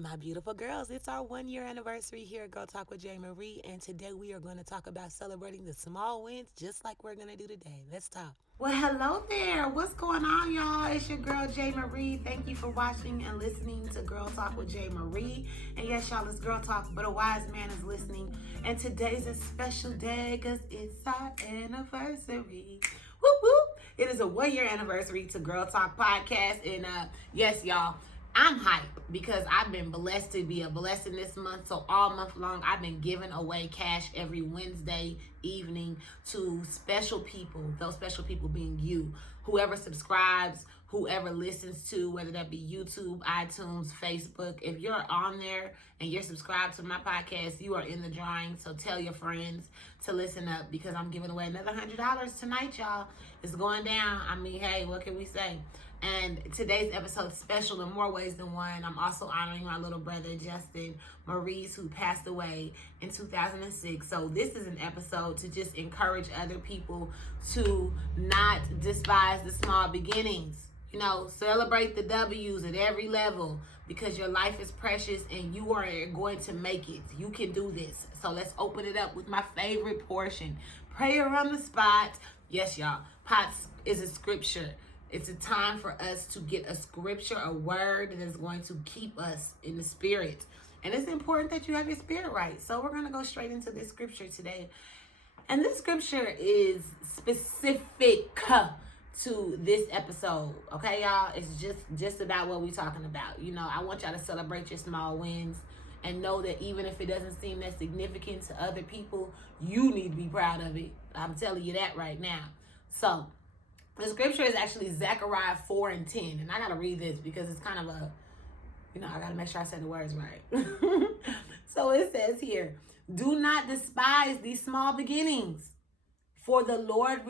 My beautiful girls, it's our 1 year anniversary here at Girl Talk with J. Marie, and today we are going to talk about celebrating the small wins just like we're going to do today. Let's talk. Well, hello there. What's going on, y'all? It's your girl, J. Marie. Thank you for watching and listening to Girl Talk with J. Marie. And yes, y'all, it's Girl Talk, but a wise man is listening. And today's a special day because it's our anniversary. Whoop, whoop. It is a 1 year anniversary to Girl Talk Podcast. And yes, y'all, I'm hyped because I've been blessed to be a blessing this month. So all month long, I've been giving away cash every Wednesday evening to special people. Those special people being you, whoever subscribes, whoever listens to, whether that be YouTube, iTunes, Facebook. If you're on there and you're subscribed to my podcast, you are in the drawing. So tell your friends to listen up because I'm giving away another $100 tonight, y'all. It's going down. I mean, hey, what can we say? And today's episode is special in more ways than one. I'm also honoring my little brother, Justin Maurice, who passed away in 2006. So this is an episode to just encourage other people to not despise the small beginnings. You know, celebrate the W's at every level because your life is precious and you are going to make it. You can do this. So let's open it up with my favorite portion. Prayer on the spot. Yes, y'all. Pots is a scripture. It's a time for us to get a scripture, a word that is going to keep us in the spirit. And it's important that you have your spirit right. So we're going to go straight into this scripture today. And this scripture is specific to this episode. Okay, y'all? It's just about what we're talking about. You know, I want y'all to celebrate your small wins and know that even if it doesn't seem that significant to other people, you need to be proud of it. I'm telling you that right now. So the scripture is actually Zechariah 4:10. And I got to read this because it's kind of I got to make sure I say the words right. So it says here, do not despise these small beginnings, for the Lord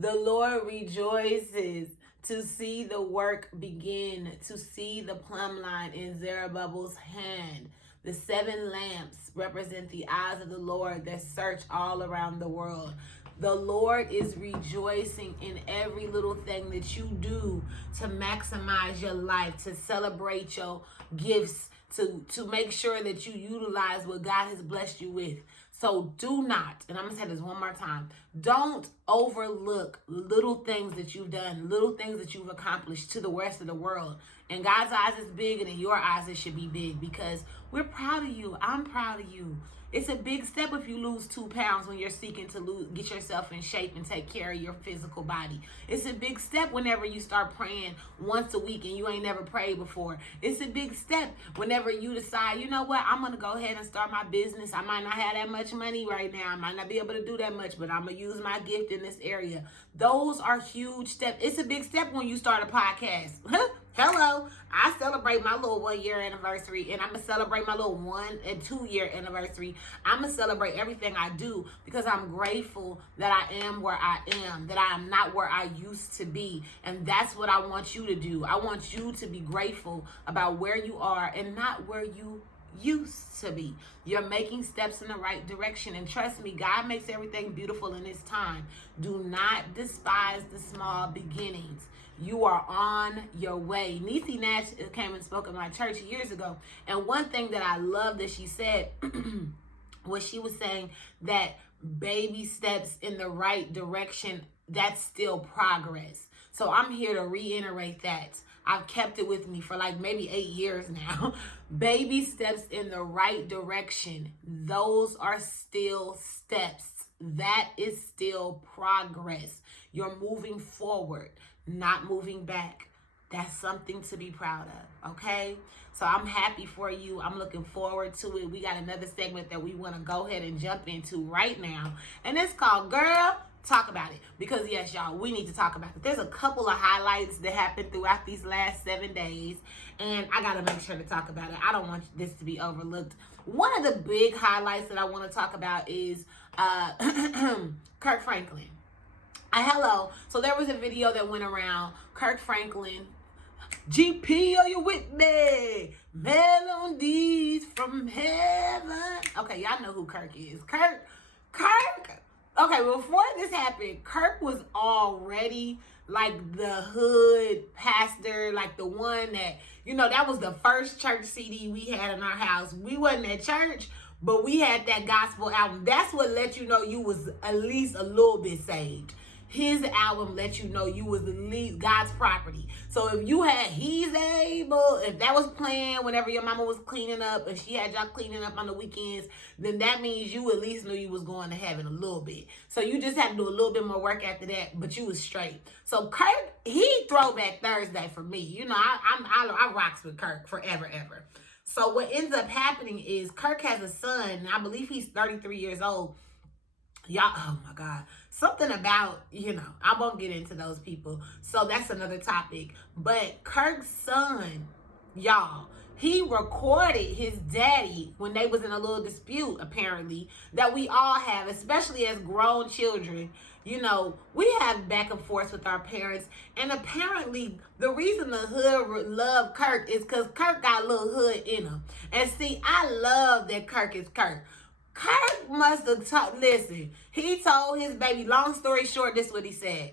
the Lord rejoices to see the work begin, to see the plumb line in Zerubbabel's hand. The 7 lamps represent the eyes of the Lord that search all around the world. The Lord is rejoicing in every little thing that you do to maximize your life, to celebrate your gifts, to make sure that you utilize what God has blessed you with. So do not, and I'm going to say this one more time, don't overlook little things that you've done, little things that you've accomplished to the rest of the world. In God's eyes, it's big, and in your eyes, it should be big because we're proud of you. I'm proud of you. It's a big step if you lose 2 pounds when you're seeking to get yourself in shape and take care of your physical body. It's a big step whenever you start praying once a week and you ain't never prayed before. It's a big step whenever you decide, you know what, I'm going to go ahead and start my business. I might not have that much money right now. I might not be able to do that much, but I'm going to use my gift in this area. Those are huge steps. It's a big step when you start a podcast. Hello, I celebrate my little 1 year anniversary, and I'm going to celebrate my little 1 and 2 year anniversary. I'm going to celebrate everything I do because I'm grateful that I am where I am, that I am not where I used to be. And that's what I want you to do. I want you to be grateful about where you are and not where you used to be. You're making steps in the right direction, and trust me, God makes everything beautiful in His time. Do not despise the small beginnings. You are on your way. Niecy Nash came and spoke at my church years ago, and one thing that I love that she said was she was saying that baby steps in the right direction, that's still progress. So I'm here to reiterate that. I've kept it with me for like maybe 8 years now. Baby steps in the right direction. Those are still steps. That is still progress. You're moving forward, not moving back. That's something to be proud of, okay? So I'm happy for you. I'm looking forward to it. We got another segment that we want to go ahead and jump into right now. And it's called Girl, Talk About It. Because yes, y'all, we need to talk about it. There's a couple of highlights that happened throughout these last 7 days. And I got to make sure to talk about it. I don't want this to be overlooked. One of the big highlights that I want to talk about is Kirk Franklin. Hello. So there was a video that went around. Kirk Franklin. GP, are you with me? Melodies from heaven. Okay, y'all know who Kirk is. Kirk. Okay, before this happened, Kirk was already like the hood pastor, like the one that, that was the first church CD we had in our house. We wasn't at church, but we had that gospel album. That's what let you know you was at least a little bit saved. His album let you know you was at least God's property. So if you had He's Able, if that was playing whenever your mama was cleaning up and she had y'all cleaning up on the weekends, then that means you at least knew you was going to heaven a little bit. So you just had to do a little bit more work after that, but you was straight. So Kirk, he throwback Thursday for me. I rocks with Kirk forever, ever. So what ends up happening is Kirk has a son, and I believe he's 33 years old. Y'all, oh my God. Something about, I won't get into those people. So that's another topic. But Kirk's son, y'all, he recorded his daddy when they was in a little dispute, apparently, that we all have, especially as grown children. We have back and forth with our parents. And apparently, the reason the hood love Kirk is because Kirk got a little hood in him. And see, I love that Kirk is Kirk. Kirk must have listen, he told his baby, long story short, this is what he said.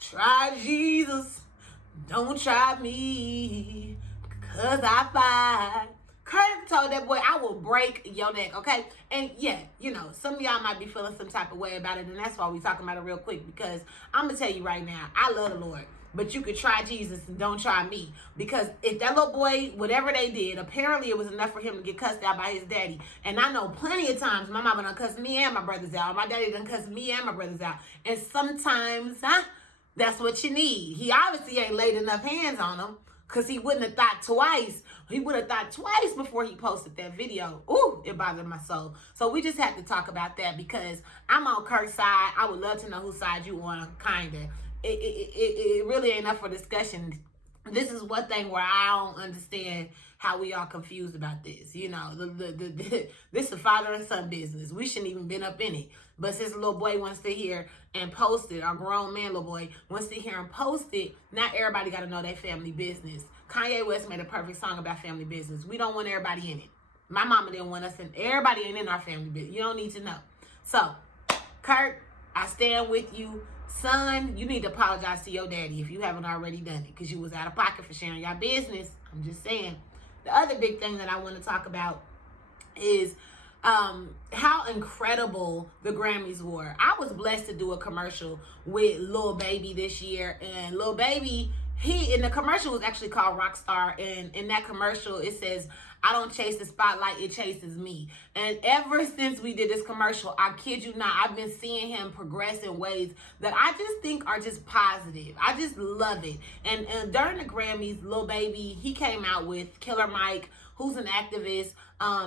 Try Jesus, don't try me, cause I fight. Kirk told that boy, I will break your neck, okay? And yeah, some of y'all might be feeling some type of way about it, and that's why we talking about it real quick, because I'm gonna tell you right now, I love the Lord. But you could try Jesus and don't try me. Because if that little boy, whatever they did, apparently it was enough for him to get cussed out by his daddy. And I know plenty of times my mama done cussed me and my brothers out. My daddy done cussed me and my brothers out. And sometimes, that's what you need. He obviously ain't laid enough hands on them, because he wouldn't have thought twice. He would have thought twice before he posted that video. Ooh, it bothered my soul. So we just had to talk about that, because I'm on Kirk's side. I would love to know whose side you on, kind of. It really ain't up for discussion. This is one thing where I don't understand how we all confused about this. This is a father and son business. We shouldn't even been up in it. But since the little boy wants to hear and post it, our grown man little boy wants to hear and post it, not everybody got to know their family business. Kanye West made a perfect song about family business. We don't want everybody in it. My mama didn't want us in. Everybody ain't in our family business. You don't need to know. So, Kirk, I stand with you. Son, you need to apologize to your daddy if you haven't already done it, because you was out of pocket for sharing your business. I'm just saying. The other big thing that I want to talk about is how incredible the Grammys were. I was blessed to do a commercial with Lil Baby this year, and Lil Baby, he in the commercial was actually called Rockstar, and in that commercial it says, I don't chase the spotlight, it chases me. And ever since we did this commercial, I kid you not, I've been seeing him progress in ways that I just think are just positive. I just love it. And during the Grammys, Lil Baby, he came out with Killer Mike, who's an activist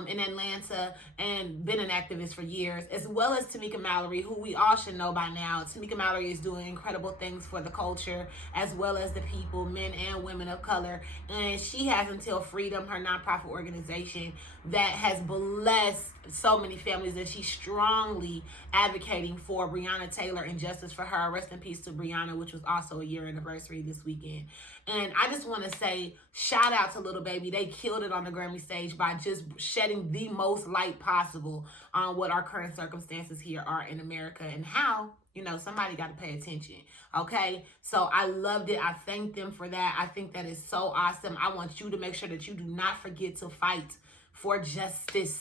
in Atlanta and been an activist for years, as well as Tamika Mallory, who we all should know by now. Tamika Mallory is doing incredible things for the culture, as well as the people, men and women of color. And she has Until Freedom, her nonprofit organization, that has blessed so many families, and she's strongly advocating for Breonna Taylor and justice for her. Rest in peace to Breonna, which was also a year anniversary this weekend. And I just want to say, shout out to Lil Baby. They killed it on the Grammy stage by just shedding the most light possible on what our current circumstances here are in America, and how, somebody got to pay attention. Okay. So I loved it. I thank them for that. I think that is so awesome. I want you to make sure that you do not forget to fight for justice.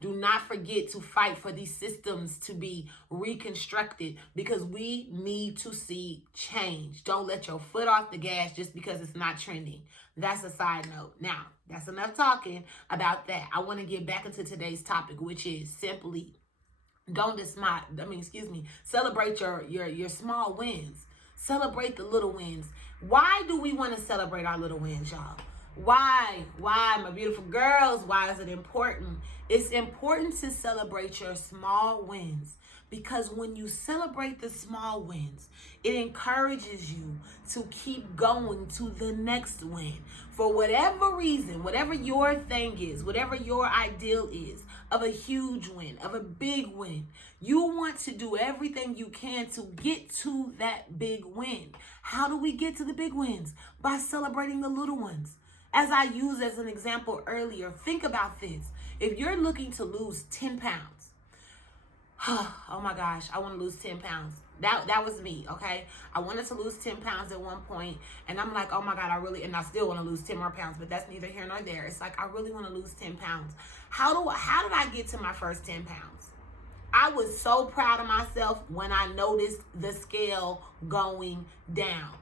Do not forget to fight for these systems to be reconstructed, because we need to see change. Don't let your foot off the gas just because it's not trending. That's a side note. Now, that's enough talking about that. I want to get back into today's topic, which is simply celebrate your small wins. Celebrate the little wins. Why do we want to celebrate our little wins, y'all? Why, my beautiful girls, why is it important? It's important to celebrate your small wins, because when you celebrate the small wins, it encourages you to keep going to the next win. For whatever reason, whatever your thing is, whatever your ideal is of a huge win, of a big win, you want to do everything you can to get to that big win. How do we get to the big wins? By celebrating the little ones. As I used as an example earlier, think about this. If you're looking to lose 10 pounds, oh my gosh, I want to lose 10 pounds. That was me, okay? I wanted to lose 10 pounds at one point, and I'm like, oh my God, and I still want to lose 10 more pounds, but that's neither here nor there. It's like, I really want to lose 10 pounds. How did I get to my first 10 pounds? I was so proud of myself when I noticed the scale going down.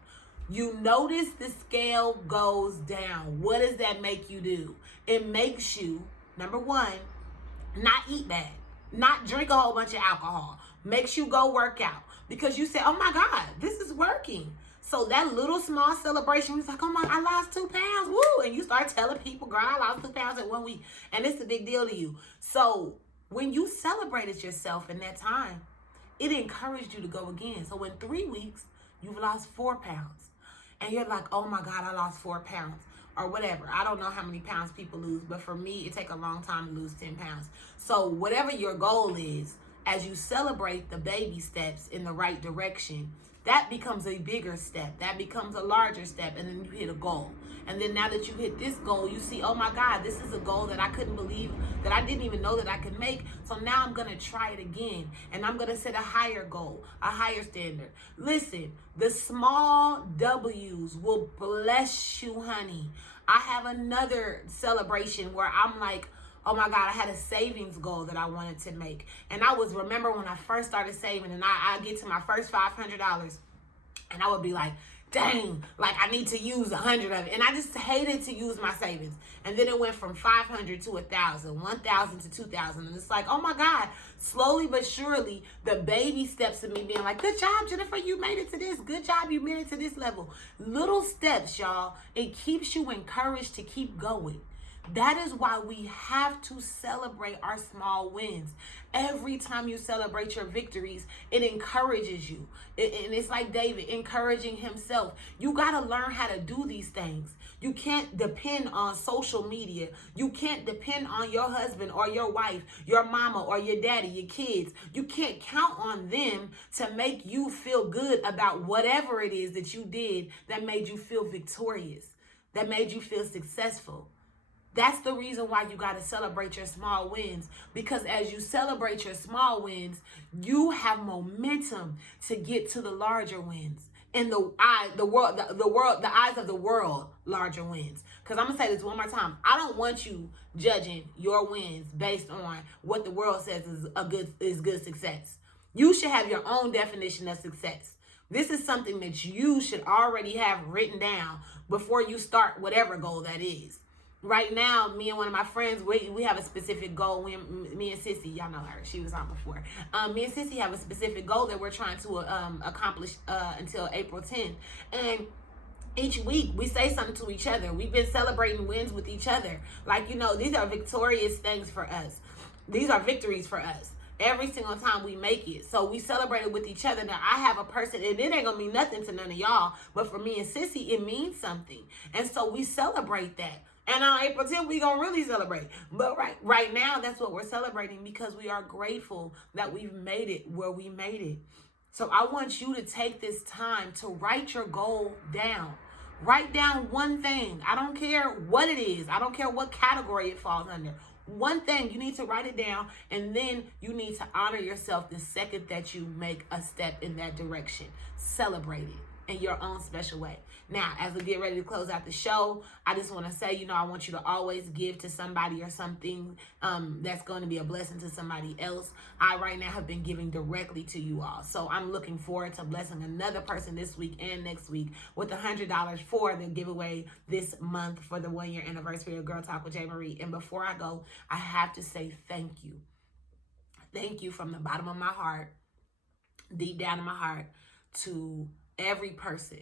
You notice the scale goes down. What does that make you do? It makes you, number one, not eat bad, not drink a whole bunch of alcohol, makes you go work out because you say, oh my God, this is working. So that little small celebration was like, oh my, I lost 2 pounds, woo. And you start telling people, girl, I lost 2 pounds in 1 week. And it's a big deal to you. So when you celebrated yourself in that time, it encouraged you to go again. So in 3 weeks, you've lost 4 pounds. And you're like, oh my God, I lost 4 pounds. Or whatever. I don't know how many pounds people lose, but for me, it takes a long time to lose 10 pounds. So whatever your goal is, as you celebrate the baby steps in the right direction, that becomes a bigger step. That becomes a larger step, and then you hit a goal. And then now that you hit this goal, you see, oh my God, this is a goal that I couldn't believe, that I didn't even know that I could make. So now I'm going to try it again, and I'm going to set a higher goal, a higher standard. Listen, the small W's will bless you, honey. I have another celebration where I'm like, oh my God, I had a savings goal that I wanted to make. And remember when I first started saving, and I get to my first $500, and I would be like, dang, like I need to use 100 of it. And I just hated to use my savings. And then it went from 500 to 1,000, 1,000 to 2,000. And it's like, oh my God, slowly but surely, the baby steps of me being like, good job, Jennifer, you made it to this. Good job, you made it to this level. Little steps, y'all. It keeps you encouraged to keep going. That is why we have to celebrate our small wins. Every time you celebrate your victories, it encourages you. And it's like David encouraging himself. You got to learn how to do these things. You can't depend on social media. You can't depend on your husband or your wife, your mama or your daddy, your kids. You can't count on them to make you feel good about whatever it is that you did that made you feel victorious, that made you feel successful. That's the reason why you got to celebrate your small wins, because as you celebrate your small wins, you have momentum to get to the larger wins. In the eyes of the world, larger wins. Because I'm going to say this one more time. I don't want you judging your wins based on what the world says is good success. You should have your own definition of success. This is something that you should already have written down before you start whatever goal that is. Right now, me and one of my friends, we have a specific goal. Me and Sissy, y'all know her. She was on before. Me and Sissy have a specific goal that we're trying to accomplish until April 10th. And each week, we say something to each other. We've been celebrating wins with each other. Like, these are victorious things for us. These are victories for us. Every single time we make it. So we celebrate it with each other. Now, I have a person, and it ain't going to mean nothing to none of y'all. But for me and Sissy, it means something. And so we celebrate that. And on April 10th, we're going to really celebrate. But right now, that's what we're celebrating, because we are grateful that we've made it where we made it. So I want you to take this time to write your goal down. Write down one thing. I don't care what it is. I don't care what category it falls under. One thing, you need to write it down, and then you need to honor yourself the second that you make a step in that direction. Celebrate it in your own special way. Now, as we get ready to close out the show, I just want to say, I want you to always give to somebody or something that's going to be a blessing to somebody else. I right now have been giving directly to you all. So I'm looking forward to blessing another person this week and next week with $100 for the giveaway this month for the 1-year anniversary of Girl Talk with J. Marie. And before I go, I have to say thank you. Thank you from the bottom of my heart, deep down in my heart, to every person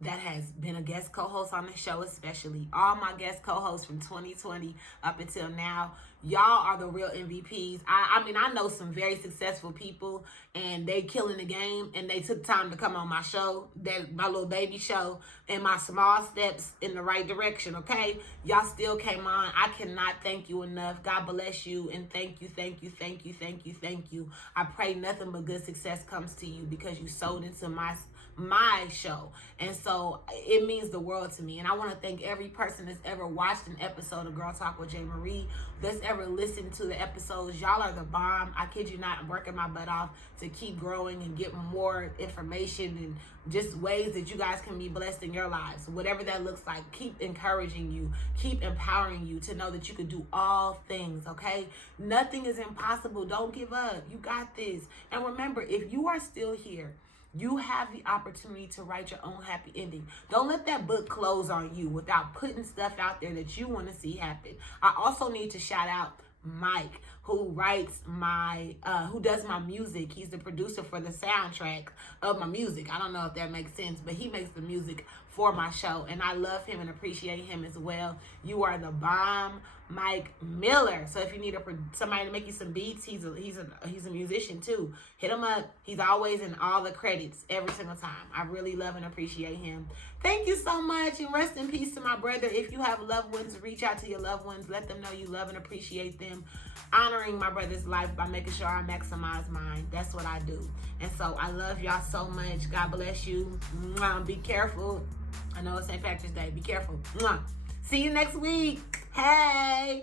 that has been a guest co-host on the show, especially all my guest co-hosts from 2020 up until now. Y'all are the real MVPs. I mean, I know some very successful people, and they killing the game, and they took time to come on my show, my little baby show, and my small steps in the right direction, okay? Y'all still came on. I cannot thank you enough. God bless you, and thank you, thank you, thank you, thank you, thank you. I pray nothing but good success comes to you because you sold into my my show. And so it means the world to me. And I want to thank every person that's ever watched an episode of Girl Talk with J. Marie, that's ever listened to the episodes. Y'all are the bomb. I kid you not, I'm working my butt off to keep growing and get more information and just ways that you guys can be blessed in your lives. Whatever that looks like, keep encouraging you, keep empowering you to know that you can do all things, okay? Nothing is impossible. Don't give up. You got this. And remember, if you are still here, you have the opportunity to write your own happy ending. Don't let that book close on you without putting stuff out there that you want to see happen. I also need to shout out Mike, who writes who does my music. He's the producer for the soundtrack of my music. I don't know if that makes sense, but he makes the music for my show, and I love him and appreciate him as well. You are the bomb, Mike Miller. So if you need somebody to make you some beats, he's a musician too. Hit him up. He's always in all the credits every single time. I really love and appreciate him. Thank you so much, and rest in peace to my brother. If you have loved ones, reach out to your loved ones. Let them know you love and appreciate them. Honoring my brother's life by making sure I maximize mine. That's what I do. And so I love y'all so much. God bless you. Be careful. I know it's St. Patrick's Day. Be careful. See you next week. Hey.